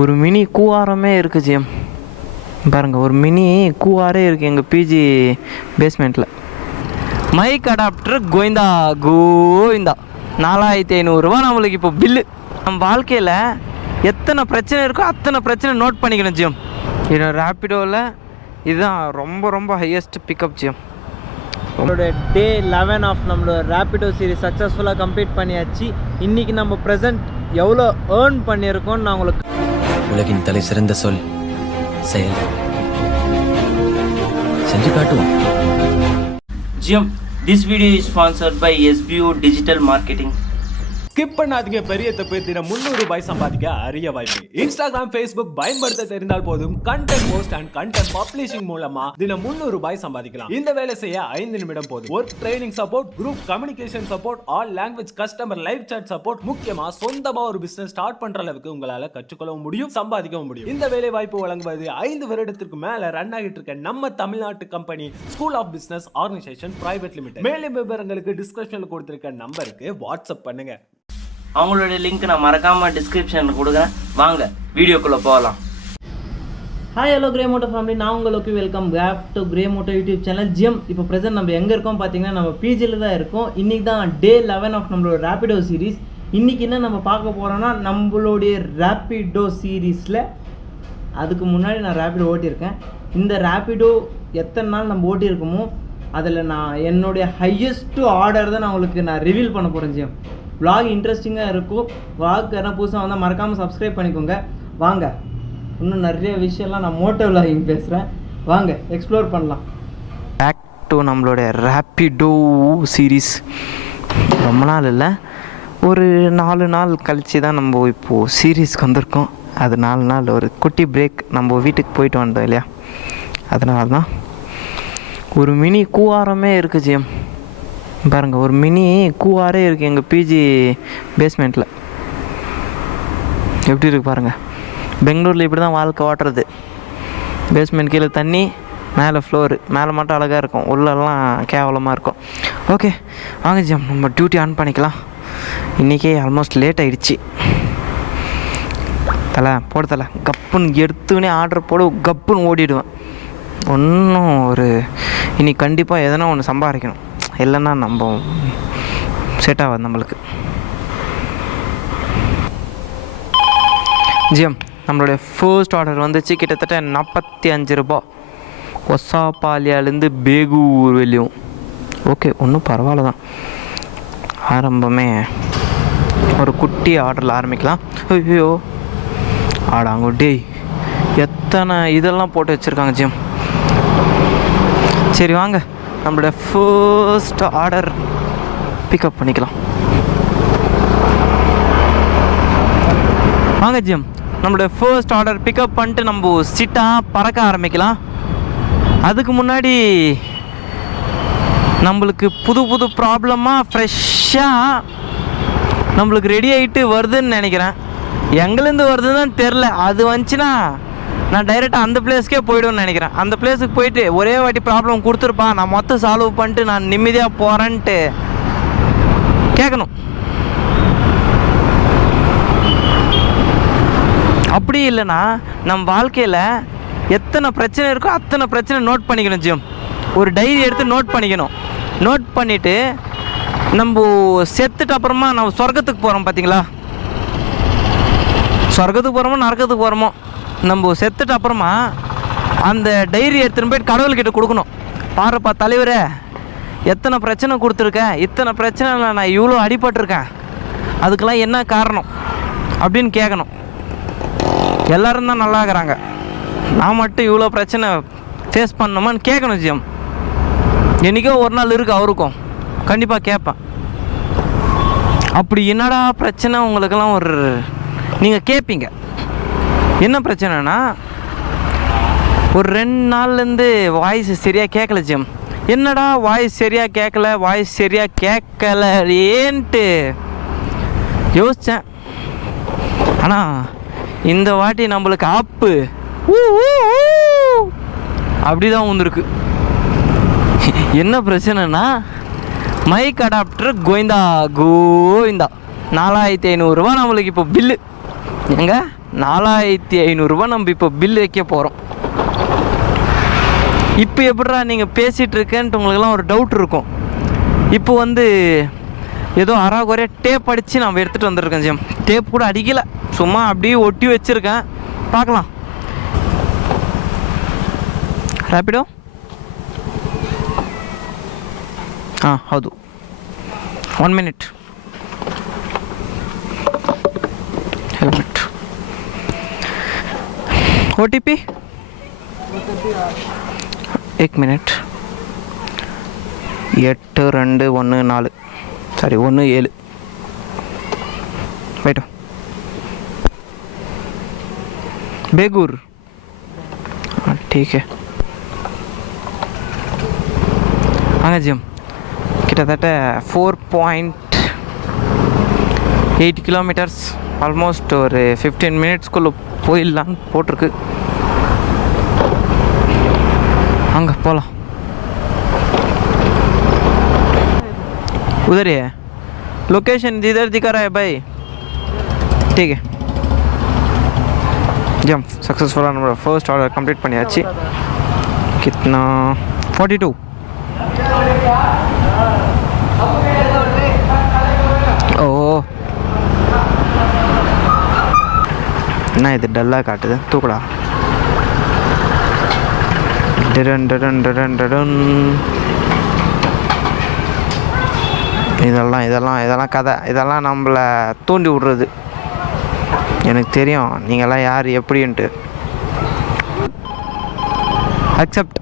ஒரு மினி கூவாரமே இருக்குது ஜிஎம். பாருங்கள், ஒரு மினி கூவாரே இருக்குது எங்கள் பிஜி பேஸ்மெண்ட்டில். மைக் அடாப்டர் கோவிந்தா கோவிந்தா 4500 நம்மளுக்கு இப்போ பில்லு. நம்ம வாழ்க்கையில் எத்தனை பிரச்சனை இருக்கோ அத்தனை பிரச்சனை நோட் பண்ணிக்கணும் ஜிஎம். என்னோட ரேப்பிடோவில் இதுதான் ரொம்ப ரொம்ப ஹையஸ்ட் பிக்கப் ஜிஎம். நம்மளோட டே 11 ஆஃப் நம்மளோட ரேப்பிடோ சீரிஸ் சக்ஸஸ்ஃபுல்லாக கம்ப்ளீட் பண்ணியாச்சு. இன்றைக்கி நம்ம ப்ரெசென்ட் எவ்வளோ ஏர்ன் பண்ணியிருக்கோன்னு நான் உங்களுக்கு உலகின் தலை சிறந்த சொல் செயல் செஞ்சு காட்டுவோம். GM, this video is sponsored by SBO digital marketing. Skip பண்ணாதீங்க, பெரிய தப்பு. தினம் 300 ரூபாய் சம்பாதிக்க அரிய வாய்ப்பு. இன்ஸ்டாகிராம், ஃபேஸ்புக் பயன்படுத்த தெரிந்தால் போதும். Content post and content publishing மூலமா தினம் 300 ரூபாய் சம்பாதிக்கலாம். இந்த வேலை செய்ய 5 நிமிடம் போதும். Work training support, group communication support, all language customer live chat support, முக்கியமா சொந்தமா ஒரு பிசினஸ் ஸ்டார்ட் பண்ற அளவுக்கு உங்களால கற்றுக்கொள்ளவும் முடியும், சம்பாதிக்கவும் முடியும். இந்த வேலை வாய்ப்பு வழங்குவது 5 வருடத்திற்கு மேல ரன் ஆகிட்டு இருக்க நம்ம தமிழ்நாட்டு company school of business organisation private limited. மேலும் விவரங்களுக்கு டிஸ்கிரிப்ஷன்ல கொடுத்திருக்க நம்பருக்கு வாட்ஸ்அப் பண்ணுங்க. அவங்களோட லிங்க் நான் மறக்காமல் டிஸ்கிரிப்ஷனில் கொடுக்குறேன். வாங்க வீடியோக்குள்ளே போகலாம். Hi, hello Grey Moto family, நான் உங்களுக்கு welcome back to Grey Moto YouTube channel. GM, இப்போ ப்ரெசென்ட் நம்ம எங்கே இருக்கோம் பார்த்தீங்கன்னா நம்ம பிஜியில் தான் இருக்கோம். இன்றைக்கி தான் டே 11 ஆஃப் நம்மளோட ரேப்பிடோ சீரீஸ். இன்றைக்கி என்ன நம்ம பார்க்க போகிறோன்னா நம்மளுடைய ரேப்பிடோ சீரீஸில் அதுக்கு முன்னாடி நான் ரேப்பிடோ ஓட்டியிருக்கேன். இந்த ரேப்பிடோ எத்தனை நாள் நம்ம ஓட்டியிருக்கோமோ அதில் நான் என்னுடைய ஹையஸ்ட்டு ஆர்டர் தான் நான் உங்களுக்கு ரிவீல் பண்ண போகிறேன். ஜிஎம், vlog இன்ட்ரெஸ்டிங்காக இருக்கும். vlog யாரும் புதுசாக வந்தால் மறக்காமல் சப்ஸ்கிரைப் பண்ணிக்கோங்க. வாங்க, இன்னும் நிறைய விஷயம்லாம் நான் மோட்டோ vlogging பேசுகிறேன். வாங்க எக்ஸ்ப்ளோர் பண்ணலாம். பேக் டு நம்மளோட ரேப்பிடோ சீரீஸ். ரொம்ப நாள் இல்லை, ஒரு 4 நாள் கழித்து தான் நம்ம இப்போது சீரீஸ்க்கு வந்திருக்கோம். அது 4 நாள் ஒரு குட்டி பிரேக். நம்ம வீட்டுக்கு போயிட்டு வந்தோம் இல்லையா, அதனால தான். ஒரு மினி கூவாரமே இருக்குது ஜிஎம். பாருங்கள், ஒரு மினி கூவாரே இருக்குது எங்கள் பிஜி பேஸ்மெண்ட்டில். எப்படி இருக்குது பாருங்கள். பெங்களூரில் இப்படி தான் வாழ்க்கை ஓட்டுறது. பேஸ்மெண்ட் கீழே தண்ணி, மேலே ஃப்ளோரு. மேலே மட்டும் அழகாக இருக்கும், உள்ளெல்லாம் கேவலமாக இருக்கும். ஓகே வாங்க ஜிஎம், நம்ம டியூட்டி ஆன் பண்ணிக்கலாம். இன்றைக்கே ஆல்மோஸ்ட் லேட் ஆகிடுச்சு. தலை போடு, தலை கப்புன்னு எடுத்துக்கினே ஆர்டர் போடு, கப்புன்னு ஓடிடுவேன். ஒன்றும் இன்னைக்கு கண்டிப்பாக எதனா ஒன்று சம்பாதிக்கணும், இல்லைன்னா நம்ம செட் ஆகாது நம்மளுக்கு. ஜிஎம், நம்மளுடைய ஃபர்ஸ்ட் ஆர்டர் வந்துச்சு. கிட்டத்தட்ட 45 ரூபா. ஒசாபாலியாலேருந்து பேகூர் வெளியும். ஓகே, ஒன்றும் பரவாயில்ல தான். ஆரம்பமே ஒரு குட்டி ஆர்டரில் ஆரம்பிக்கலாம். ஐயோ ஆடாங்க டேய், எத்தனை இதெல்லாம் போட்டு வச்சுருக்காங்க ஜிஎம். சரி வாங்க, நம்மளோட ஃபர்ஸ்ட் ஆர்டர் பிக்கப் பண்ணிக்கலாம். வாங்க ஜிஎம், நம்மளோட ஃபர்ஸ்ட் ஆர்டர் பிக்கப் பண்ணிட்டு நம்ம சிட்டாக பறக்க ஆரம்பிக்கலாம். அதுக்கு முன்னாடி நம்மளுக்கு புது புது ப்ராப்ளமாக ஃப்ரெஷ்ஷாக நம்மளுக்கு ரெடி ஆகிட்டு வருதுன்னு நினைக்கிறேன். எங்கேருந்து வருதுன்னு தெரில. அது வந்துச்சுன்னா நான் டைரெக்டாக அந்த பிளேஸ்க்கே போய்டுவேன்னு நினைக்கிறேன். அந்த பிளேஸுக்கு போயிட்டு ஒரே வாட்டி ப்ராப்ளம் கொடுத்துருப்பான், நான் மொத்தம் சால்வ் பண்ணிட்டு நான் நிம்மதியாக போகிறேன்ட்டு கேட்கணும். அப்படி இல்லைன்னா நம்ம வாழ்க்கையில் எத்தனை பிரச்சனை இருக்கோ அத்தனை பிரச்சனை நோட் பண்ணிக்கணும் ஜிஎம். ஒரு டைரி எடுத்து நோட் பண்ணிக்கணும். நோட் பண்ணிவிட்டு நம்ம செத்துட்டு அப்புறமா நம்ம சொர்க்கத்துக்கு போகிறோம் பார்த்தீங்களா, சொர்க்கத்துக்கு போகிறோமோ நரக்கத்துக்கு போகிறோமோ, நம்ம செத்துட்டு அப்புறமா அந்த டைரி எடுத்துன்னு போய்ட்டு கடவுள்கிட்ட கொடுக்கணும். பாருப்பா தலைவரே, எத்தனை பிரச்சனை கொடுத்துருக்கேன், இத்தனை பிரச்சனையில் நான் இவ்வளோ அடிபட்டிருக்கேன், அதுக்கெல்லாம் என்ன காரணம் அப்படின்னு கேட்கணும். எல்லோரும் தான் நல்லா இருக்கிறாங்க, நான் மட்டும் இவ்வளோ பிரச்சனை ஃபேஸ் பண்ணணுமான்னு கேட்கணும் ஜிஎம். என்றைக்கோ ஒரு நாள் இருக்குது அவருக்கும், கண்டிப்பாக கேட்பேன். அப்படி என்னடா பிரச்சனை உங்களுக்கெல்லாம் நீங்கள் கேட்பீங்க. என்ன பிரச்சனைனா, ஒரு 2 நாள்லேருந்து வாய்ஸ் சரியாக கேட்கல ஜிஎம். என்னடா வாய்ஸ் சரியாக கேட்கல, வாய்ஸ் சரியாக கேட்கல ஏன்ட்டு யோசித்தேன். ஆனால் இந்த வாட்டி நம்மளுக்கு ஆப்பு அப்படி தான் வந்துருக்கு. என்ன பிரச்சனைனா, மைக் அடாப்டர் கோவிந்தா கோவிந்தா 4500 நம்மளுக்கு இப்போ பில்லு. எங்க 4500 நம்ம இப்போ பில் வைக்க போகிறோம். இப்போ எப்படிடா நீங்கள் பேசிகிட்டு இருக்கேன்ட்டு உங்களுக்குலாம் ஒரு டவுட் இருக்கும். இப்போ வந்து ஏதோ அராகுறையாக டேப் அடித்து நம்ம எடுத்துகிட்டு வந்துருக்கேன் ஜிஎம். டேப் கூட அடிக்கலை, சும்மா அப்படியே ஒட்டி வச்சுருக்கேன். பார்க்கலாம். ರ್ಯಾಪಿಡೋ ಹೌದು. 1 minute. ಹೆಲ್ಮೆಟ್. OTP 1 minute. 8214 ಸಾರಿ 17 बैठो. बेगूर. हाँ ठीक है. हाँ जी हम கிட்டத்தட்ட 4.8 கிலோமீட்டர்ஸ், ஆல்மோஸ்ட் ஒரு 15 மினிட்ஸ்க்குள்ளே போயிடலான்னு போட்டிருக்கு. அங்கே போகலாம். उधर ही है लोकेशन, जिधर दिखा रहा है भाई. ठीक है जी, हम सक्सेसफुल हमारा फर्स्ट ऑर्डर कंप्लीट பண்ணியாச்சு. कितना 42. ஓ என்ன இது டல்லாக காட்டுது, தூக்கடா. டடன் டடன் டடன் டடன். இதெல்லாம் கதை, இதெல்லாம் நம்மளை தூண்டி விடுறது. எனக்கு தெரியும் நீங்கள்லாம் யார் எப்படின்ட்டு. அக்செப்ட்.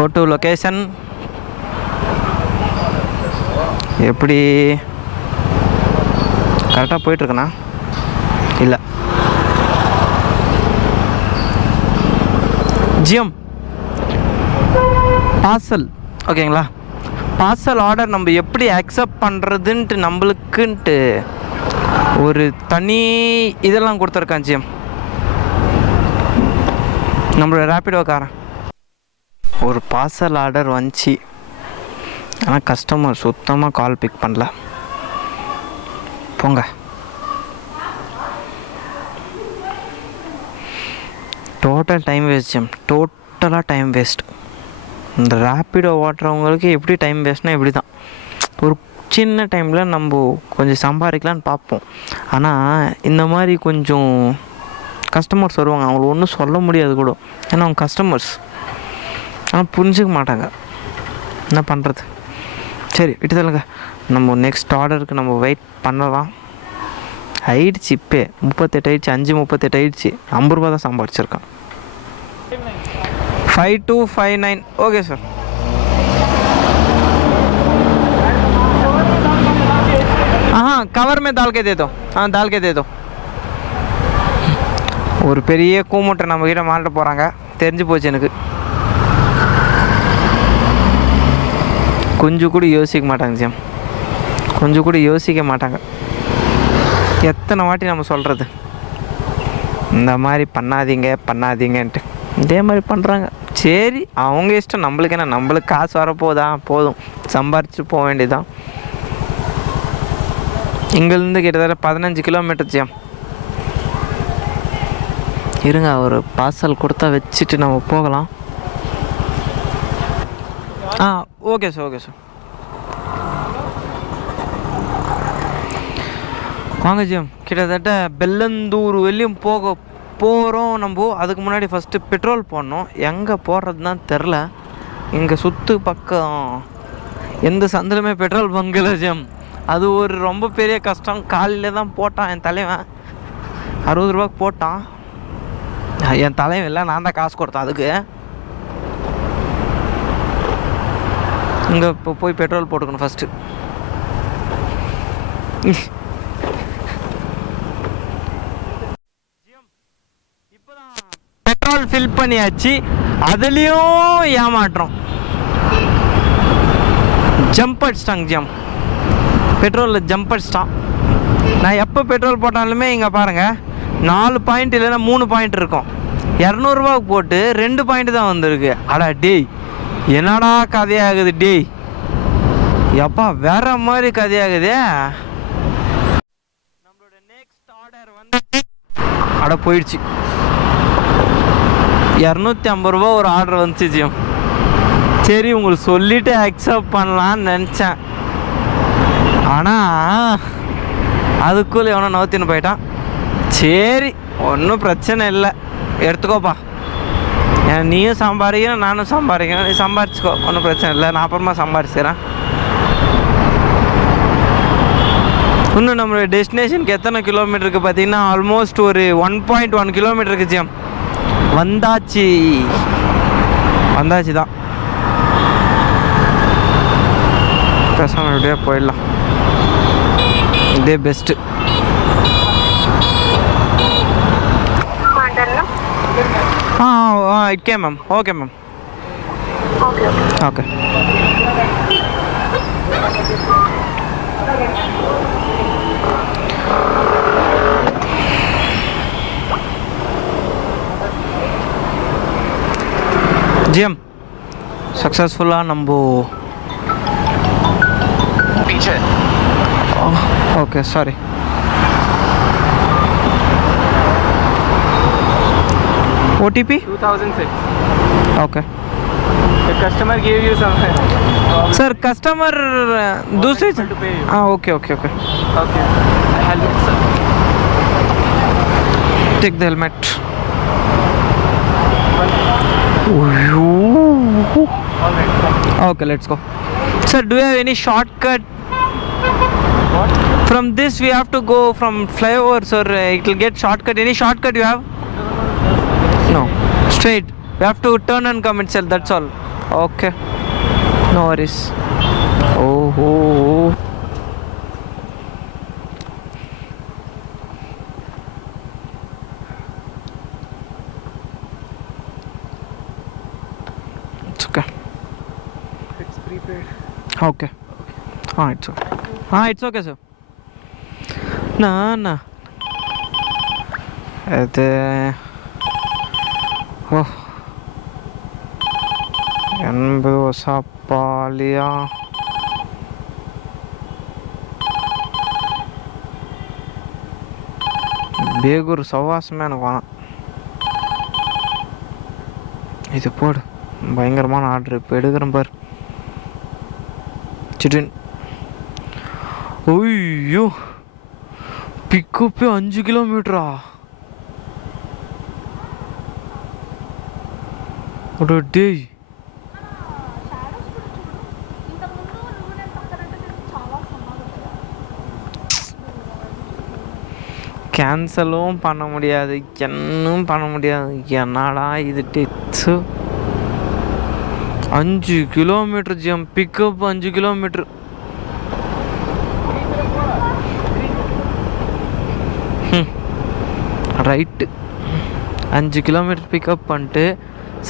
Go to location. எப்படி கரெக்டாக போயிட்டுருக்கண்ணா? இல்லை ஜிஎம் பார்சல் ஓகேங்களா. பார்சல் ஆர்டர் நம்ம எப்படி அக்செப்ட் பண்ணுறதுன்ட்டு நம்மளுக்குன்ட்டு ஒரு தனி இதெல்லாம் கொடுத்துருக்கான் ஜிஎம். நம்மளோட ரேப்பிடோக்காரன் ஒரு பார்சல் ஆர்டர் வந்துச்சு, ஆனால் கஸ்டமர் சுத்தமாக கால் பிக் பண்ணல. போங்க. டோட்டல் டைம் வேஸ்ட் ஜிஎம், டோட்டலாக டைம் வேஸ்ட். இந்த ரேப்பிடோ ஓட்டுறவங்களுக்கு எப்படி டைம் வேஸ்ட்னா இப்படி தான். ஒரு சின்ன டைமில் நம்ம கொஞ்சம் சம்பாதிக்கலான்னு பார்ப்போம். ஆனால் இந்த மாதிரி கொஞ்சம் கஸ்டமர்ஸ் வருவாங்க, அவங்களுக்கு ஒன்றும் சொல்ல முடியாது கூட, ஏன்னா அவங்க கஸ்டமர்ஸ். ஆனால் புரிஞ்சிக்க மாட்டாங்க, என்ன பண்ணுறது. சரி விட்டு தள்ளுங்க, நம்ம நெக்ஸ்ட் ஆர்டருக்கு நம்ம வெயிட் பண்ணலாம். ஆயிடுச்சு, இப்போ 38 ஆயிடுச்சு, 5:38 ஆயிடுச்சு. 50 ரூபா தான் சம்பாதிச்சிருக்கான். 5259. Okay sir. हाँ कवर में डाल के दे दो. हाँ डाल के दे दो. ஒரு பெரிய கூமுட்டை நம்மக்கிட்ட மாட்ட போகிறாங்க, தெரிஞ்சு போச்சு எனக்கு. கொஞ்சம் கூட யோசிக்க மாட்டாங்க ஜிஎம், கொஞ்சம் கூட யோசிக்க மாட்டாங்க. எத்தனை வாட்டி நம்ம சொல்கிறது இந்த மாதிரி பண்ணாதீங்கன்ட்டு, இதே மாதிரி பண்ணுறாங்க. சரி அவங்க இஷ்டம், நம்மளுக்கு என்ன, நம்மளுக்கு காசு வரப்போதா, போதும் சம்பாரிச்சு போக வேண்டியதுதான். இங்கேருந்து கிட்டத்தட்ட 15 கிலோமீட்டர் ஜிஎம். இருங்க, ஒரு பார்சல் கொடுத்தா வச்சுட்டு நம்ம போகலாம். Okay sir, okay sir. வாங்க ஜிஎம், கிட்டத்தட்ட பெல்லந்தூர் வெளியும் போகிறோம் நம்ம. அதுக்கு முன்னாடி ஃபஸ்ட்டு பெட்ரோல் போடணும். எங்கே போடுறதுதான் தெரில. இங்கே சுற்று பக்கம் எந்த சந்திலுமே பெட்ரோல் பங்க் இல்லை ஜிஎம். அது ஒரு ரொம்ப பெரிய கஷ்டம். காலையில் தான் போட்டான் என் தலைவன், 60 ரூபாய்க்கு போட்டான். என் தலைவன் இல்லை, நான் தான் காசு கொடுத்தேன் அதுக்கு. இங்கே இப்போ போய் பெட்ரோல் போட்டுக்கணும் ஃபஸ்ட்டு. இப்போதான் பெட்ரோல் ஃபில் பண்ணியாச்சு, அதுலேயும் ஏமாற்றோம். ஜம்ப் அடிச்சிட்டாங்க ஜிஎம், பெட்ரோலில் ஜம்ப் அடிச்சிட்டான். நான் எப்போ பெட்ரோல் போட்டாலுமே இங்கே பாருங்கள் 4 பாயிண்ட் இல்லைன்னா 3 பாயிண்ட் இருக்கும். 200 ரூபாய்க்கு போட்டு 2 பாயிண்ட் தான் வந்திருக்கு. அடா டேய், என்னடா கதையாகுது டேய், எப்பா வேற மாதிரி கதையாகுதே. நம்மளோட அட போயிடுச்சு. 250 ரூபா ஒரு ஆர்டர் வந்துச்சு ஜிஎம். சரி உங்களுக்கு சொல்லிவிட்டு அக்செப்ட் பண்ணலான்னு நினச்சேன். ஆனால் அதுக்குள்ளே எவனோ நவுத்தின்னு போயிட்டான். சரி ஒன்றும் பிரச்சனை இல்லை, எடுத்துக்கோப்பா. ஏன் நீயும் சம்பாதிக்கணும் நானும் சம்பாதிக்கணும், நீ சம்பாரிச்சிக்கோ, ஒன்றும் பிரச்சனை இல்லை. நான் அப்புறமா சம்பாரிச்சுக்கிறேன். இன்னும் நம்மளுடைய டெஸ்டினேஷனுக்கு எத்தனை கிலோமீட்டருக்கு பார்த்தீங்கன்னா ஆல்மோஸ்ட் ஒரு 1.1 கிலோமீட்டருக்கு ஜிஎம். வந்தாச்சு தான். பேசாமல் எப்படியே போயிடலாம், இதே பெஸ்ட்டு. இட்கே ma'am. Okay ma'am. Okay. GM சக்ஸஸ்ஃபுல்லாக நம்ம okay sorry. OTP 2006. Okay. The customer gave you some. Sir, customer दूसरे to pay you. Okay. Okay. Helmet, sir. Take the helmet. All right. Okay, let's go. Sir, do you have any shortcut? What? From this we have to go from flyovers, or it will get shortcut. Any shortcut you have? No. Straight. We have to turn and come itself. That's all. Okay. No worries. Oh. It's okay. It's prepaid. Okay. It's okay. It's okay, sir. No. Oh. 80 வருஷம் பாலியா. பேகூர் சவாசமே எனக்கு வேணாம். இது போடு, பயங்கரமான order. இப்போ எடுக்கிறேன் பார். சிட்டின். ஐயோ, pickup 5 கிலோமீட்டரா? டேய், கேன்சலும் பண்ண முடியாது, என்னும் பண்ண முடியாது. என்னடா இது டிச்சு. 5 kilometre GM. Pickup 5 kilometre. Right, 5 kilometre pickup பண்ணிட்டு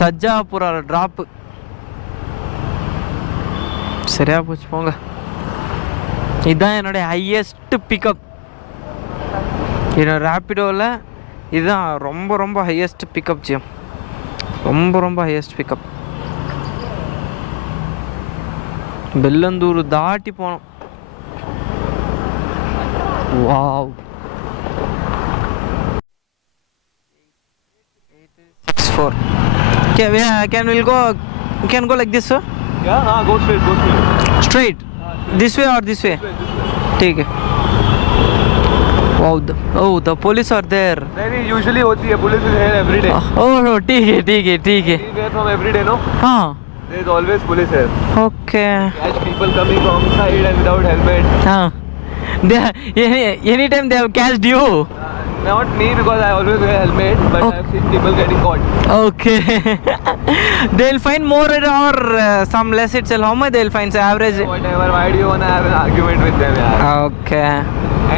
சஜ்ஜாபுராவில் ட்ராப்பு. சரியா போச்சு போங்க. இதுதான் என்னுடைய ஹையஸ்ட் பிக்கப். என்னோட ரேப்பிடோவில் இதுதான் ரொம்ப ஹையஸ்ட் பிக்கப் ஜிஎம். ரொம்ப ஹையஸ்ட் பிக்கப். பெல்லந்தூர் தாட்டி போனோம். Wow. 4. Can we go? Can go like this, sir? Yeah, go straight. Straight. This way or this way? ठीक है. Wow. The police are there. नहीं, usually होती है. Police is here every day. Oh, ठीक है. We were from every day, no? हाँ. There is always police here. Okay. Catch people coming from side and without helmet. हाँ. Anytime they have catched you. Not me, because I always wear helmet, but I have seen people getting caught. Okay. They'll find more or some less itself. How much they'll find? Say average. Whatever. Why do you wanna have an argument with them? Yeah. Okay.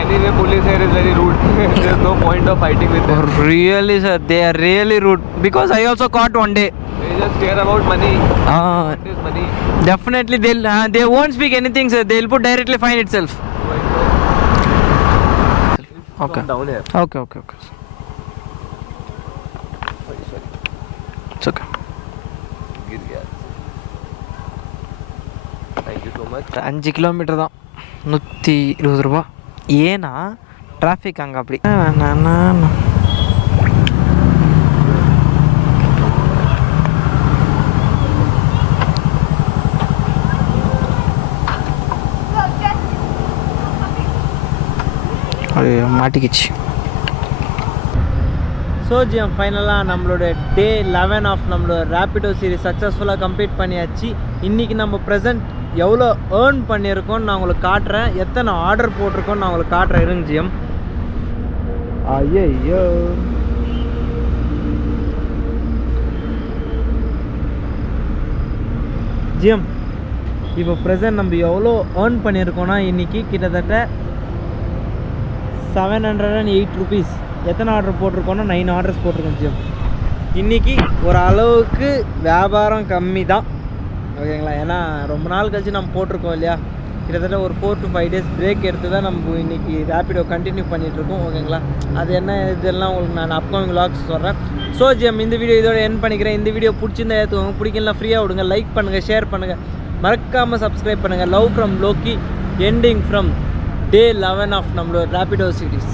Anyway, police here is very rude. There's no point of fighting with them. Really, sir? They are really rude. Because I also caught one day. They just care about money. What is money? Definitely, they won't speak anything, sir. They'll put directly fine itself. Okay. Down here. Okay. It's okay. गिर गया. Thank you so much. 5 kilometre தான், 120 ரூபா. ஏன்னா traffic அங்கே அப்படி நான் மாட்டிக்கிச்சு. So GM ஃபைனலாக நம்மளோட டே 11 ஆஃப் நம்மளோட ரேப்பிடோ சீரிஸ் சக்ஸஸ்ஃபுல்லாக கம்ப்ளீட் பண்ணியாச்சு. இன்றைக்கி நம்ம ப்ரெசென்ட் எவ்வளோ ஏர்ன் பண்ணியிருக்கோன்னு நான் உங்களுக்கு காட்டுறேன், எத்தனை ஆர்டர் போட்டிருக்கோன்னு நான் உங்களுக்கு காட்டுறேன். இருங்க ஜிஎம். ஐயோ ஜிஎம் இப்போ ப்ரெசென்ட் நம்ம எவ்வளோ ஏர்ன் பண்ணியிருக்கோன்னா இன்றைக்கி கிட்டத்தட்ட 708 rupees. எத்தனை ஆர்டர் போட்டிருக்கோன்னா 9 ஆர்டர்ஸ் போட்டிருக்கோம் ஜிஎம். இன்றைக்கி ஒரு அளவுக்கு வியாபாரம் கம்மி தான் ஓகேங்களா. ஏன்னா ரொம்ப நாள் கழிச்சு நம்ம போட்டிருக்கோம் இல்லையா, கிட்டத்தட்ட ஒரு 4 to 5 days பிரேக் எடுத்து தான் நம்ம இன்றைக்கி ரேப்பிடோ கண்டினியூ பண்ணிகிட்ருக்கோம் ஓகேங்களா. அது என்ன இதெல்லாம் உங்களுக்கு நான் அப்கமிங் விலாக்ஸ் சொல்கிறேன். ஸோ ஜிஎம் இந்த வீடியோ இதோட எண்ட் பண்ணிக்கிறேன். இந்த வீடியோ பிடிச்சிருந்தா ஏற்றுக்கோங்க, பிடிக்கலாம் ஃப்ரீயாக விடுங்க, லைக் பண்ணுங்கள், ஷேர் பண்ணுங்கள், மறக்காமல் சப்ஸ்கிரைப் பண்ணுங்கள். Love from Lokki ending from day 11 of நம்மளோட ரேப்பிடோ சீரிஸ்.